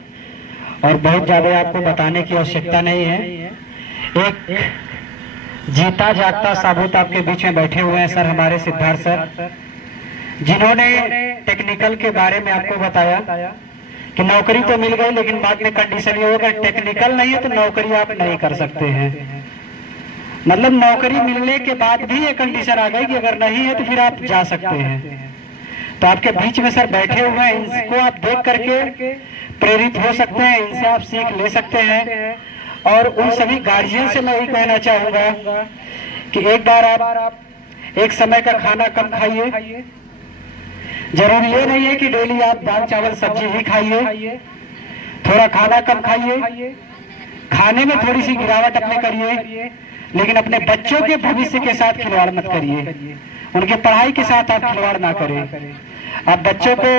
और बहुत ज्यादा आपको बताने की आवश्यकता नहीं है। एक जीता जागता साबूत आपके बीच में बैठे हुए हैं सर, हमारे सिद्धार्थ सर, जिन्होंने टेक्निकल के बारे में आपको बताया कि नौकरी तो मिल गई, लेकिन बाद में कंडीशन ये होगा टेक्निकल नहीं है तो नौकरी आप नहीं कर सकते हैं। मतलब नौकरी मिलने के बाद भी ये कंडीशन आ गई कि अगर नहीं है तो फिर आप जा सकते हैं। तो आपके बीच में सर बैठे हुए हैं, इनको आप देख करके प्रेरित हो सकते हैं, इनसे आप सीख ले सकते हैं। और उन सभी गार्जियन से मैं यही कहना चाहूंगा कि एक बार आप एक समय का खाना कम खाइए। जरूरी ये नहीं है कि डेली आप दाल चावल सब्जी ही खाइए, थोड़ा खाना कम खाइए, खाने में थोड़ी सी गिरावट अपने करिए, लेकिन अपने बच्चों के भविष्य के साथ खिलवाड़ मत करिए, उनके पढ़ाई के साथ आप खिलवाड़ ना करें। आप बच्चों को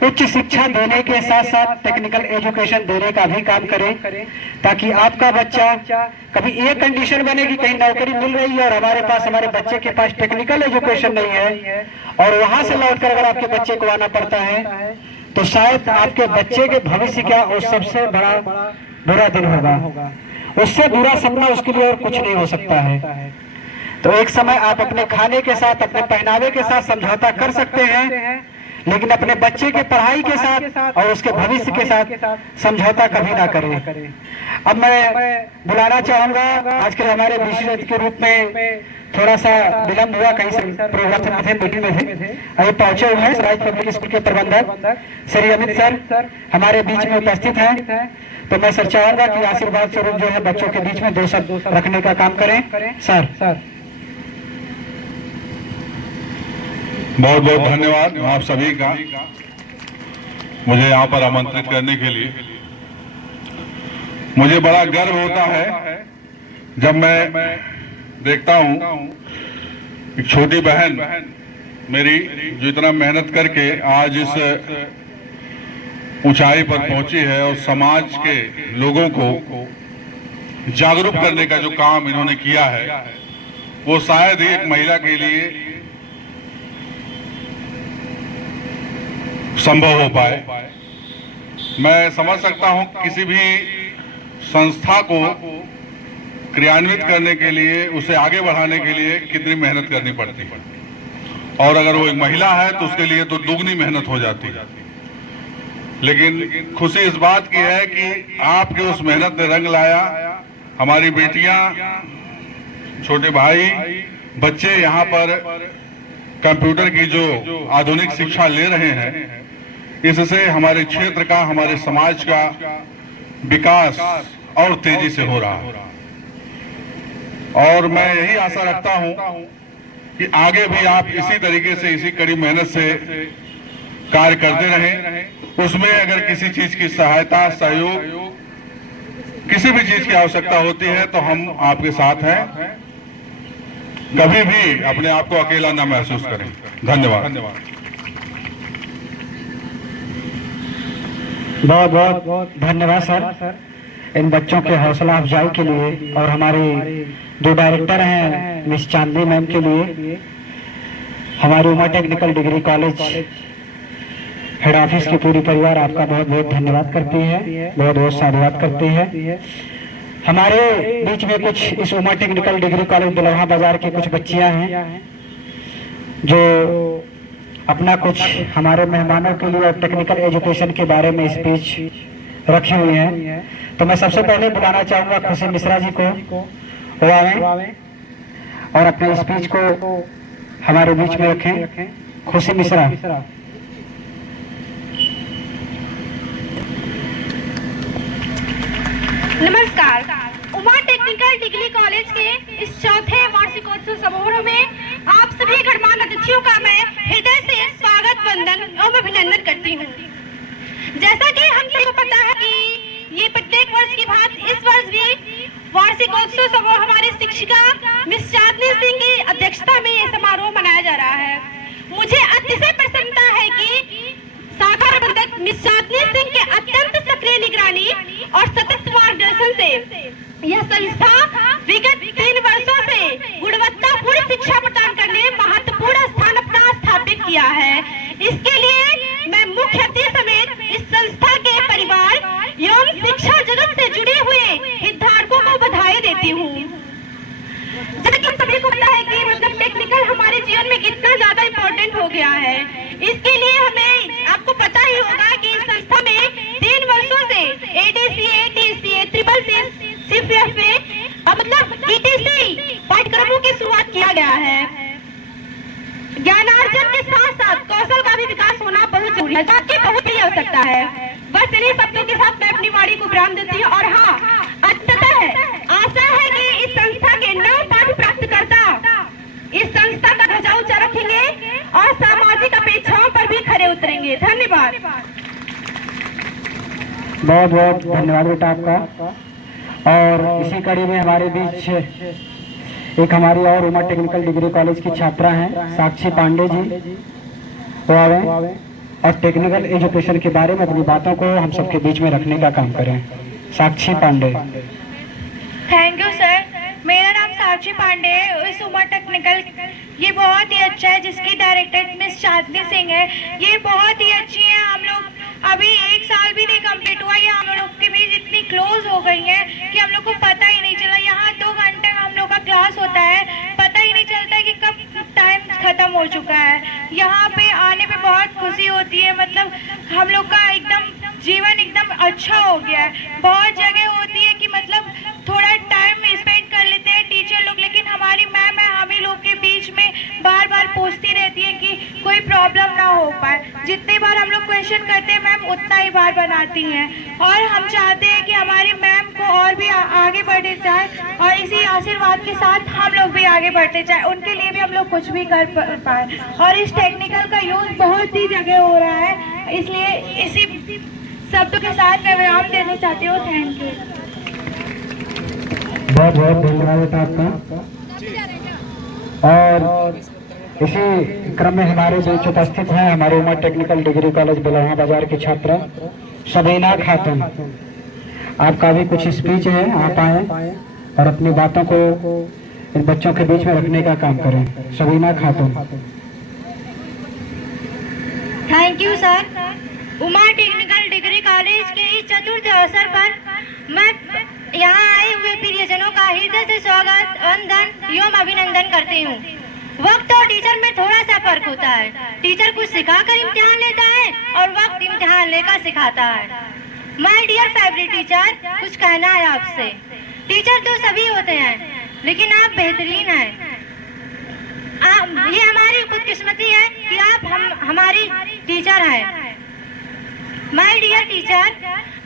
उच्च शिक्षा देने के साथ साथ टेक्निकल एजुकेशन देने का भी काम करें, ताकि आपका बच्चा कभी ये कंडीशन बने कि कहीं नौकरी मिल रही है और हमारे बच्चे के पास टेक्निकल एजुकेशन नहीं है, और वहां से लौटकर अगर आपके बच्चे को आना पड़ता है तो शायद आपके बच्चे के भविष्य का वो सबसे बड़ा बुरा दिन होगा। उससे बुरा सपना उसके लिए और कुछ नहीं हो सकता है। तो एक समय आप अपने खाने के साथ, अपने पहनावे के साथ समझौता कर सकते हैं, लेकिन अपने बच्चे के पढ़ाई के साथ और उसके भविष्य के साथ समझौता कभी ना करें। अब मैं बुलाना चाहूंगा, आज के हमारे विशेष अतिथि के रूप में थोड़ा सा विलम्ब हुआ, कहीं से प्रोग्राम से थे, मीटिंग में थे, अभी पहुंचे हुए हैं राज पब्लिक स्कूल के प्रबंधक श्री अमित सर हमारे बीच में उपस्थित हैं। तो मैं सर चाहूंगा कि आशीर्वाद स्वरूप जो है बच्चों के बीच में 2 शब्द रखने का काम करें। सर बहुत बहुत धन्यवाद आप सभी का मुझे यहाँ पर आमंत्रित करने के लिए। मुझे बड़ा गर्व होता है जब मैं देखता हूँ एक छोटी बहन मेरी जो इतना मेहनत करके आज इस ऊंचाई पर पहुंची है और समाज के लोगों को जागरूक करने का जो काम इन्होंने किया है वो शायद ही एक महिला के लिए संभव हो पाए। मैं समझ सकता हूं किसी भी संस्था को क्रियान्वित करने के लिए, उसे आगे बढ़ाने के लिए कितनी मेहनत करनी पड़ती है, और अगर वो एक महिला है तो उसके लिए तो दुगनी मेहनत हो जाती है। लेकिन खुशी इस बात की है कि आपके उस मेहनत ने रंग लाया। हमारी बेटियां, छोटे भाई, बच्चे यहाँ पर कंप्यूटर की जो आधुनिक शिक्षा ले रहे हैं, इससे हमारे क्षेत्र का, हमारे समाज का विकास और तेजी से हो रहा है। और मैं यही आशा रखता हूं कि आगे भी आप इसी तरीके से, इसी कड़ी मेहनत से कार्य करते रहें। उसमें अगर किसी चीज की सहायता, सहयोग, किसी भी चीज की आवश्यकता होती है तो हम आपके साथ हैं। कभी भी अपने आप को अकेला ना महसूस करें। धन्यवाद। बहुत बहुत धन्यवाद सर इन बच्चों के हौसला अफजाई के लिए, और हमारे जो डायरेक्टर हैं मिस चांदनी मैम के लिए। हमारे Uma technical degree college head office की पूरी परिवार आपका बहुत बहुत धन्यवाद करती है, बहुत बहुत साधुवाद करती है। हमारे बीच में कुछ इस उमा टेक्निकल डिग्री कॉलेज बिलौहा बाजार की कुछ बच्चियां हैं जो अपना कुछ हमारे मेहमानों के लिए और टेक्निकल एजुकेशन के बारे में स्पीच रखी हुई हैं। तो मैं सबसे पहले बुलाना चाहूंगा खुशी मिश्रा जी को, वो आवे और अपने स्पीच को हमारे बीच में रखें। खुशी मिश्रा। नमस्कार। उमा टेक्निकल डिग्री कॉलेज के इस चौथे वार्षिकोत्सव समारोह में आप सभी गणमान्य अतिथियों का मैं हृदय से स्वागत, वंदन एवं अभिनंदन करती हूँ। जैसा कि हम सबको पता है कि ये प्रत्येक वर्ष की भांति इस वर्ष भी वार्षिकोत्सव समारोह हमारी शिक्षिका मिस चांदनी सिंह की अध्यक्षता में ये समारोह मनाया जा रहा है। मुझे अतिशय प्रसन्नता है कि शाखा प्रबंधक मिस चांदनी सिंह के अत्यंत सक्रिय निगरानी और सतत मार्गदर्शन से यह संस्था विगत 3 वर्षों से गुणवत्तापूर्ण शिक्षा प्रदान करने में महत्वपूर्ण स्थान अपना स्थापित किया है। इसके लिए मैं मुख्य अतिथि समेत इस संस्था के परिवार एवं शिक्षा जगत से जुड़े हुए हितधारकों को बधाई देती हूँ। जैसा कि सभी को पता है कि मतलब टेक्निकल हमारे जीवन में कितना ज्यादा इम्पोर्टेंट हो गया है। इसके लिए हमें आपको पता ही होगा कि इस संस्था में 3 वर्षों से ADCA, TCA, CCC, CFA मतलब ETC पाठ्यक्रमों की शुरुआत किया गया है। ज्ञानार्जन के साथ साथ कौशल का भी विकास होना बहुत जरूरी है, ताकि बहुत ही आवश्यकता है। बस इन्हीं शब्दों के साथ मैं अपनी वाणी को विराम देती हूँ। और हाँ, अंततः आशा है कि इस संस्था के नव पाठ प्राप्तकर्ता इस संस्था का ध्वजा ऊंचा रखेंगे और सामाजिक अपेक्षाओं पर भी खरे उतरेंगे। धन्यवाद। बहुत बहुत धन्यवाद बेटा आपका। और इसी कड़ी में हमारे बीच एक हमारी और उमा टेक्निकल डिग्री कॉलेज की छात्रा हैं साक्षी पांडे जी, वो आवे और टेक्निकल एजुकेशन के बारे में अपनी बातों को हम सबके बीच में रखने का काम करें। Sakshi Pandey. Thank you sir. मेरा नाम साक्षी पांडे है। इस उमा टेक्निकल ये बहुत ही अच्छा है, जिसकी डायरेक्टर मिस चांदनी सिंह है। ये बहुत ही अच्छी है। हम लोग अभी 1 साल भी नहीं कंप्लीट हुआ, ये हम लोग के बीच इतनी क्लोज हो गई है कि हम लोग को पता ही नहीं चला। यहाँ 2 घंटे में हम लोग का क्लास होता है, पता ही नहीं चलता कि कब टाइम खत्म हो चुका है। यहाँ पे आने पे बहुत खुशी होती है। मतलब हम लोग का एकदम जीवन एकदम अच्छा हो गया है। बहुत जगह होती है कि मतलब थोड़ा टाइम स्पेंड कर लेते हैं टीचर लोग, लेकिन हमारी मैम है हम ही लोग के बीच में बार बार पूछती रहती है कि कोई प्रॉब्लम ना हो पाए। जितनी बार हम लोग क्वेश्चन करते हैं मैम उतना ही बार बनाती हैं। और हम चाहते हैं कि हमारी मैम को और भी आगे बढ़े जाए और इसी आशीर्वाद के साथ हम लोग भी आगे बढ़ते जाए। उनके लिए भी हम लोग कुछ भी कर पाए। और इस टेक्निकल का यूज बहुत ही जगह हो रहा है, इसलिए इसी शब्दों के साथ मैं विराम देना चाहती हूँ। Thank you. बहुत बहुत धन्यवाद बेटा आपका। और इसी क्रम में हमारे बीच उपस्थित हैं हमारे उमा टेक्निकल डिग्री कॉलेज बिलौहा बाजार की छात्रा सबीना खातून। आपका भी कुछ स्पीच है, आप आए और अपनी बातों को इन बच्चों के बीच में रखने का काम करें। सबीना खातून। Thank you sir. Uma technical degree college के इस चतुर्थ अवसर पर मैं यहाँ आए हुए प्रियजनों का हृदय से स्वागत, वंदन एवं अभिनंदन करती हूँ। वक्त और टीचर में थोड़ा सा फर्क होता है। टीचर कुछ सिखाकर इम्तिहान लेता है और वक्त इम्तिहान लेकर सिखाता है। माय डियर फेवरेट टीचर, कुछ कहना है आपसे। टीचर तो सभी होते हैं, लेकिन आप बेहतरीन हैं। ये हमारी खुदकिस्मती है कि आप हमारी टीचर हैं। माय डियर टीचर,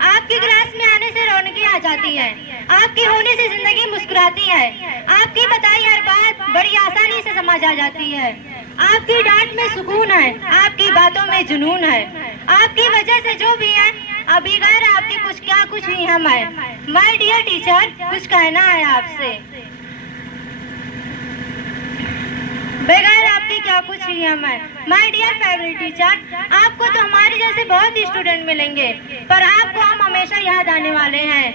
आपकी क्लास में आने से रौनकी आ जाती है। आपके होने से जिंदगी मुस्कुराती है। आपकी बताई हर बात बड़ी आसानी से समझ आ जाती है। आपकी डांट में सुकून है, आपकी बातों में जुनून है। आपकी वजह से जो भी है अभी गैर आपकी कुछ ही हम है। माय डियर टीचर, कुछ कहना है आपसे। बगैर आपके क्या कुछ ही हम है। माय डियर फेवरेट टीचर, आपको तो हमारे जैसे बहुत ही स्टूडेंट मिलेंगे, पर आपको हम हमेशा याद आने वाले हैं।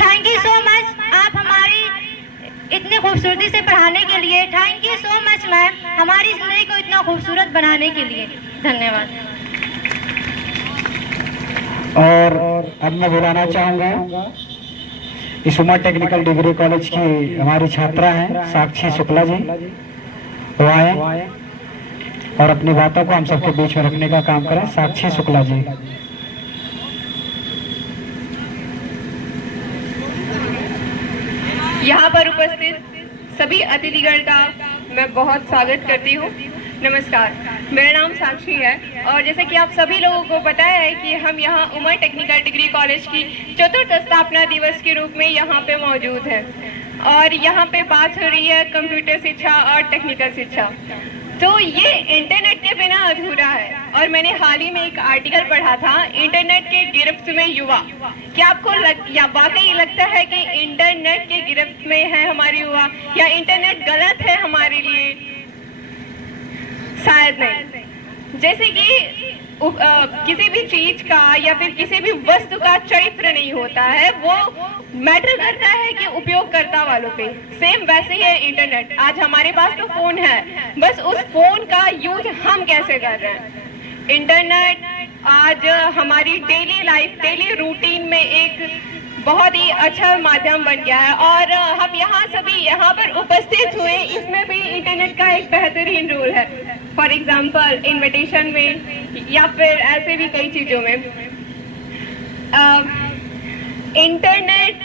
Thank you so much. आप हमारी इतनी खूबसूरती से पढ़ाने के लिए। Thank you so much ma'am, हमारी जिंदगी को इतना खूबसूरत बनाने के लिए। धन्यवाद। और अब मैं बुलाना चाहूँगा इस उमा टेक्निकल डिग्री कॉलेज की हमारी छात्रा हैं साक्षी शुक्ला जी, वो आए और अपनी बातों को हम सबके बीच में रखने का काम करें। साक्षी शुक्ला जी। यहाँ पर उपस्थित सभी अतिथिगण का मैं बहुत स्वागत करती हूँ। नमस्कार, मेरा नाम साक्षी है और जैसे कि आप सभी लोगों को पता है कि हम यहाँ उमा टेक्निकल डिग्री कॉलेज की चतुर्थ स्थापना दिवस के रूप में यहाँ पे मौजूद है और यहाँ पे बात हो रही है कंप्यूटर शिक्षा और टेक्निकल शिक्षा। तो ये इंटरनेट के बिना अधूरा है और मैंने हाल ही में एक आर्टिकल पढ़ा था, इंटरनेट के गिरफ्त में युवा। क्या आपको वाकई लगता है कि इंटरनेट के गिरफ्त में है हमारे युवा, या इंटरनेट गलत है हमारे लिए? शायद नहीं। जैसे कि किसी भी चीज का या फिर किसी भी वस्तु का चरित्र नहीं होता है, वो मैटर करता है कि उपयोगकर्ता वालों पे। सेम वैसे ही है इंटरनेट। आज हमारे पास तो फोन है, बस उस फोन का यूज हम कैसे कर रहे हैं। इंटरनेट आज हमारी डेली लाइफ, डेली रूटीन में एक बहुत ही अच्छा माध्यम बन गया है और हम यहाँ पर उपस्थित हुए, इसमें भी इंटरनेट का एक बेहतरीन रोल है। फॉर एग्जाम्पल इन्विटेशन में या फिर ऐसे भी कई चीजों में। इंटरनेट,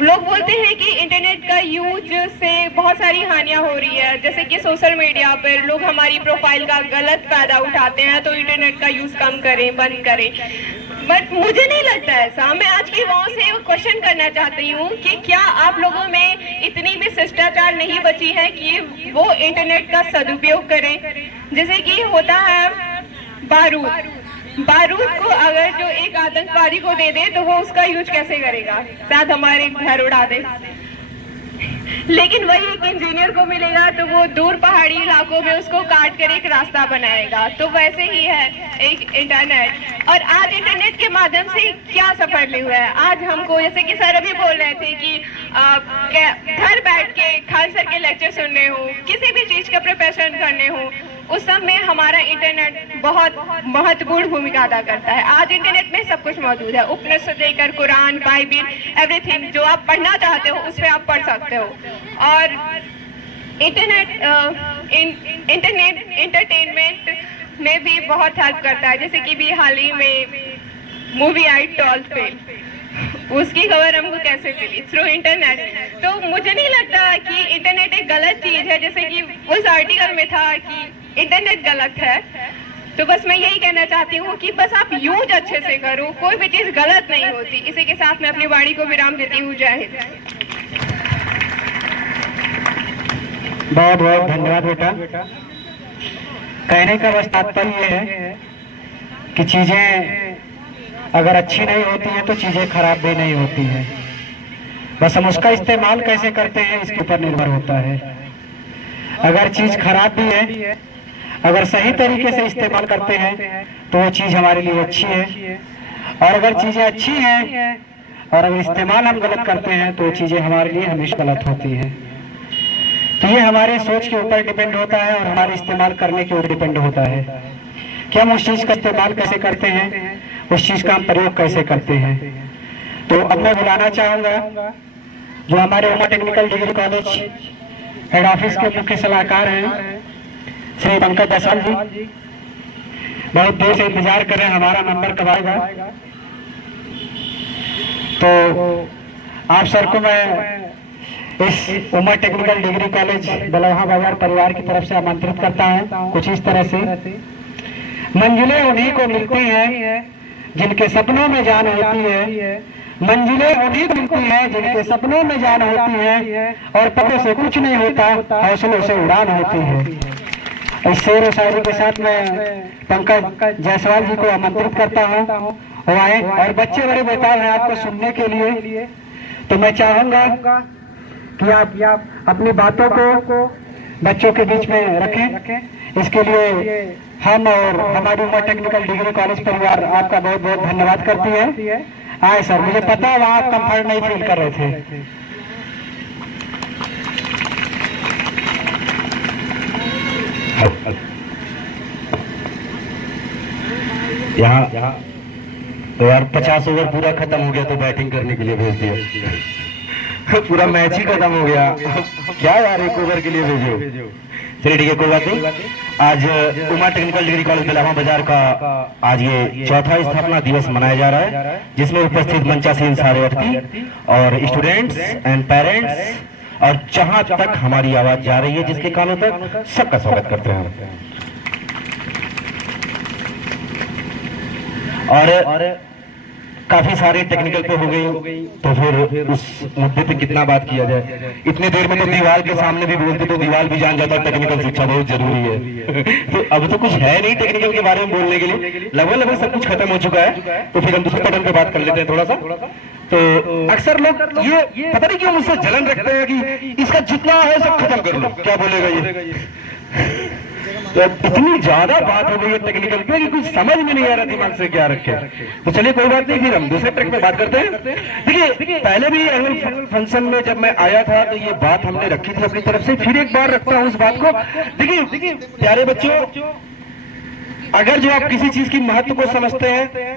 लोग बोलते हैं कि इंटरनेट का यूज से बहुत सारी हानियां हो रही है, जैसे कि सोशल मीडिया पर लोग हमारी प्रोफाइल का गलत फायदा उठाते हैं, तो इंटरनेट का यूज कम करें, बंद करें। बट मुझे नहीं लगता ऐसा। मैं आज की युवाओं से क्वेश्चन करना चाहती हूँ कि क्या आप लोगों में इतनी भी शिष्टाचार नहीं बची है कि वो इंटरनेट का सदुपयोग करें? जैसे कि होता है बारूद को अगर जो एक आतंकवादी को दे दे तो वो उसका यूज कैसे करेगा? शायद हमारे घर उड़ा दे। लेकिन वही एक इंजीनियर को मिलेगा तो वो दूर पहाड़ी इलाकों में उसको काट कर एक रास्ता बनाएगा। तो वैसे ही है एक इंटरनेट। और आज इंटरनेट के माध्यम से क्या सफर हुआ है। आज हमको, जैसे कि सर अभी बोल रहे थे कि घर बैठ के खास सर के लेक्चर सुनने हो, किसी भी चीज का प्रिपरेशन करने हो, उस सब में हमारा इंटरनेट बहुत महत्वपूर्ण भूमिका अदा करता है। आज इंटरनेट में सब कुछ मौजूद है, उपनिषद से लेकर कुरान, बाइबिल, एवरीथिंग जो आप पढ़ना चाहते हो उस पर आप पढ़ सकते हो। और इंटरनेट एंटरटेनमेंट में भी बहुत हेल्प करता है। जैसे कि भी हाल ही में मूवी आई 12th फेल, उसकी खबर हमको कैसे मिली? Through internet. तो मुझे नहीं लगता कि इंटरनेट एक गलत चीज है, जैसे कि उस आर्टिकल में था कि इंटरनेट गलत है। तो बस मैं यही कहना चाहती हूँ कि बस आप यूज अच्छे से करो, कोई भी चीज गलत नहीं होती। इसी के साथ मैं अपनी वाणी को विराम देती हूँ। जय हिंद। बहुत बहुत धन्यवाद बेटा। कहने का बस तात्पर्य ये है कि चीजें अगर अच्छी नहीं होती है तो चीजें खराब भी नहीं होती है, बस हम उसका इस्तेमाल कैसे करते हैं इसके ऊपर निर्भर होता है। अगर चीज खराब भी है, अगर सही तरीके से इस्तेमाल करते हैं तो वो चीज हमारे लिए अच्छी है, और अगर चीजें अच्छी हैं और अगर इस्तेमाल हम गलत करते हैं तो वो चीजें हमारे लिए हमेशा गलत होती हैं। तो ये हमारे सोच के ऊपर डिपेंड होता है और हमारे इस्तेमाल करने के ऊपर डिपेंड होता है कि हम उस चीज का इस्तेमाल कैसे करते हैं, उस चीज का हम प्रयोग कैसे करते हैं। तो अब मैं बुलाना चाहूंगा जो हमारे Uma technical degree college head office के मुख्य सलाहकार हैं श्री पंकज जायसवाल जी। बहुत देर से इंतजार कर रहे हैं, हमारा नंबर कब आएगा। तो आप सर को मैं इस उमा टेक्निकल डिग्री कॉलेज बलौहा बाजार परिवार की तरफ से आमंत्रित करता हूँ। कुछ इस तरह से, मंजिलें उन्हीं को मिलती हैं जिनके सपनों में जान होती है, मंजिलें उन्हीं को मिलती हैं जिनके सपनों में जान होती है, और पदों से कुछ नहीं होता, हौसलों से उड़ान होती है। इस शेर और शायरी के साथ मैं पंकज जायसवाल जी को आमंत्रित करता हूँ, वो आए। और बच्चे बड़े बेताब हैं आपको सुनने के लिए, तो मैं चाहूंगा कि आप अपनी बातों को बच्चों के बीच में रखें। इसके लिए हम और हमारी उमा टेक्निकल डिग्री कॉलेज परिवार आपका बहुत बहुत धन्यवाद करती है। आए सर, मुझे पता है वहाँ आप कंफर्ट नहीं फील कर रहे थे। यहाँ तो यार 50 ओवर पूरा खत्म हो गया तो बैटिंग करने के लिए भेज दिया। पूरा मैच ही खत्म हो गया, क्या यार 1 ओवर के लिए भेजो। चलिए ठीक है, कोई बात नहीं। आज उमा टेक्निकल डिग्री कॉलेज बेलावा बाजार का आज ये चौथा स्थापना दिवस मनाया जा रहा है, जिसमें उपस्थित मंचासीन सारे और स्टूडेंट्स एंड पेरेंट्स और जहां तक हमारी आवाज जा रही है जिसके कानों तक, सबका स्वागत करते हैं। और काफी सारे टेक्निकल पे हो गई, तो फिर उस मुद्दे पे कितना बात किया जाए। इतने देर में तो दीवार के सामने भी बोलते तो दीवार भी जान जाता टेक्निकल शिक्षा बहुत जरूरी है। तो अब तो कुछ है नहीं टेक्निकल के बारे में बोलने के लिए, लगभग सब कुछ खत्म हो चुका है। तो फिर हम दूसरे पैटर्न पे बात कर लेते हैं थोड़ा सा। तो अक्सर लोग ये पता नहीं क्यों मुझसे जलन रखते हैं कि इसका जितना है सब खत्म कर लो, क्या बोलेगा ये। तो इतनी ज्यादा बात हो गई है टेक्निकल पे कि कुछ समझ में नहीं आ रहा दिमाग से क्या रखे। तो चलिए कोई बात नहीं, फिर हम दूसरे ट्रैक पे बात करते हैं। देखिए पहले भी एनुअल फंक्शन में जब मैं आया था तो ये बात हमने रखी थी अपनी तरफ से, फिर एक बार रखता हूँ उस बात को। देखिए प्यारे बच्चों, अगर जो आप किसी चीज की महत्व को समझते हैं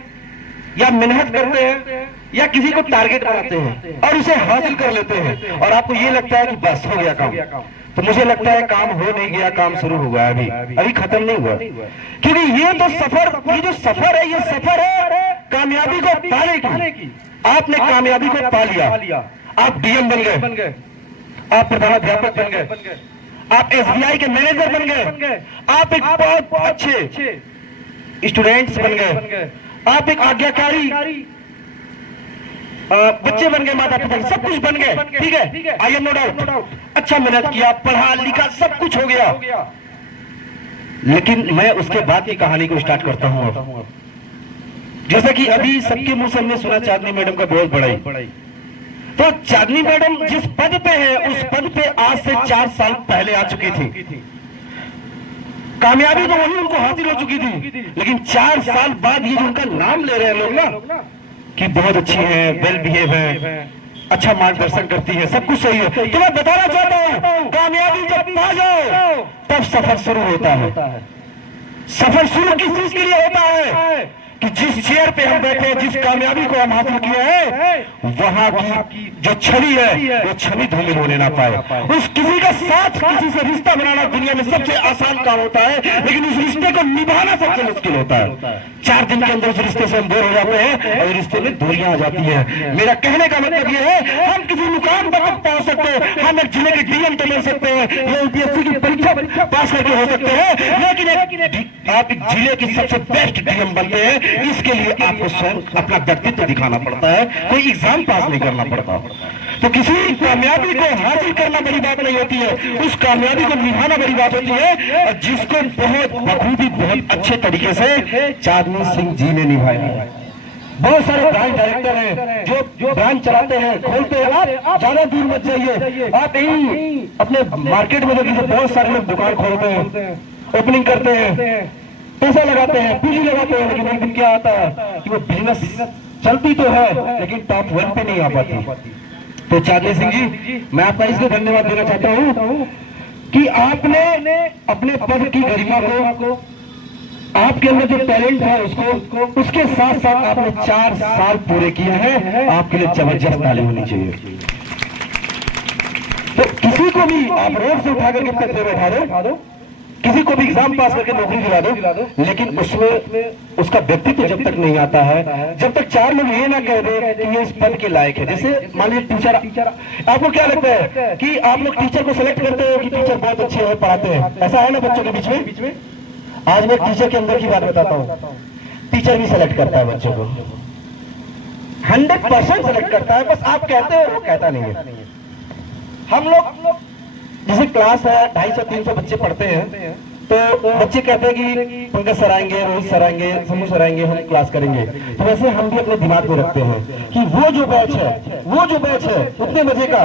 या मेहनत करते हैं या किसी को टारगेट बनाते हैं और उसे हासिल कर लेते हैं और आपको ये लगता है कि बस हो गया काम, तो मुझे लगता है काम हो नहीं गया, काम शुरू हुआ है, अभी खत्म नहीं हुआ। क्योंकि ये तो सफर, ये जो सफर है, ये सफर है कामयाबी को पाने की। आपने कामयाबी को पा लिया, आप डीएम बन गए, आप प्रधानाध्यापक बन गए, आप एसबीआई के मैनेजर बन गए, आप एक बहुत अच्छे स्टूडेंट्स बन गए, आप एक आज्ञाकारी बच्चे बन गए, माता पिता सब कुछ बन गए, ठीक है, आई एम नो डाउट। अच्छा मेहनत किया, पढ़ा लिखा, सब कुछ हो गया, लेकिन मैं उसके बाद की कहानी को स्टार्ट करता हूँ। जैसा कि अभी सबके मुंह से हमने सुना चांदनी मैडम का बहुत बड़ाई, तो चांदनी मैडम जिस पद पे है उस पद पे आज से 4 साल पहले आ चुकी थी। कामयाबी तो वही उनको हासिल हो चुकी थी, लेकिन 4 साल बाद ये उनका नाम ले रहे हैं लोग ना कि बहुत अच्छी है, वेल बिहेव है, अच्छा मार्गदर्शन करती है, सब कुछ सही है। तो मैं बताना चाहता हूँ कामयाबी जब पा जाओ तब सफर शुरू होता है। सफर शुरू किस चीज के लिए होता है कि जिस चेयर पे हम बैठे हैं, जिस कामयाबी को हम हासिल किए हैं, वहां की जो छवि है वो छवि धूमिल होने ना पाए। उस किसी का साथ, किसी से रिश्ता बनाना दुनिया में सबसे आसान काम होता है, लेकिन उस रिश्ते को निभाना सबसे मुश्किल होता है। 4 दिन के अंदर उस रिश्ते से हम बोर हो जाते हैं और रिश्ते में दूरियां आ जाती है। मेरा कहने का मतलब ये है, हम किसी मुकाम पर तक पहुंच सकते हैं, हम एक जिले के डीएम तो मिल सकते हैं, ये यूपीएससी की परीक्षा पास करके हो सकते हैं, लेकिन आप एक जिले की सबसे बेस्ट डीएम बनते हैं, इसके लिए आपको स्वयं अपना व्यक्तित्व दिखाना पड़ता है, कोई एग्जाम पास नहीं करना पड़ता। तो किसी कामयाबी को हासिल करना बड़ी बात नहीं होती है, उस कामयाबी को निभाना बड़ी बात होती है, और जिसको बहुत बखूबी, बहुत अच्छे तरीके से चांदनी सिंह जी ने निभाया है। बहुत सारे ब्रांच डायरेक्टर हैं जो ब्रांच चलाते हैं, खोलते हैं। आप ज्यादा दूर मत जाइए, आप यही अपने मार्केट में देखिए, बहुत सारे लोग दुकान खोलते हैं, ओपनिंग करते हैं, पैसा लगाते हैं, पूंजी लगाते हैं, लेकिन एक दिन क्या आता है कि वो बिजनेस चलती तो है लेकिन टॉप 1 पे नहीं आ पाती। तो चांदनी सिंह जी, मैं आपका इसलिए धन्यवाद देना चाहता हूँ कि आपने अपने पद की गरिमा को, आपके अंदर जो टैलेंट है उसको, उसके साथ साथ आपने 4 साल पूरे किए हैं। आपके लिए जबरदस्त ताली होनी चाहिए। तो किसी को भी आप रोड से उठा करके पैसे बैठा दो, किसी को भी एग्जाम पास करके नौकरी दिला दो, लेकिन उसमें उसका व्यक्तित्व जब तक नहीं आता है, जब तक 4 लोग ये ना कह दे कि ये इस पद के लायक है। जैसे मान लीजिए टीचर, आपको क्या लगता है कि आप लोग टीचर को सेलेक्ट करते हो कि टीचर बहुत अच्छे हैं, पढ़ाते हैं, ऐसा है ना बच्चों के बीच में? आज मैं टीचर के अंदर की बात बताता हूँ, टीचर भी सेलेक्ट करता है बच्चों को, 100% सेलेक्ट करता है, बस आप कहते हो वो कहता नहीं है। हम लोग जैसे क्लास है, 250-300 बच्चे पढ़ते हैं, तो बच्चे कहते हैं कि पंकज सर आएंगे, रोहित सर आएंगे, समूह सर आएंगे, हम क्लास करेंगे। तो वैसे हम भी अपने दिमाग में रखते हैं कि वो जो बैच है उतने बजे का,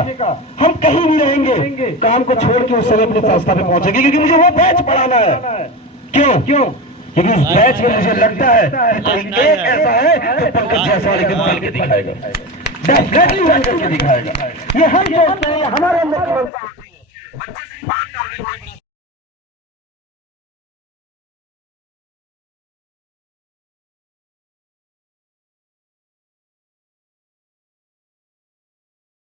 हम कहीं भी रहेंगे, काम को छोड़ के उस समय अपनी संस्था पे पहुंचेंगे, क्योंकि मुझे वो बैच पढ़ाना है। क्यों? क्योंकि उस बैच में मुझे लगता है कि एक ऐसा है तो पंकज जायसवाल एक दिन बन के दिखाएगा, डेफिनेटली बन करके दिखाएगा। ये हम सोचते हैं, हमारे अंदर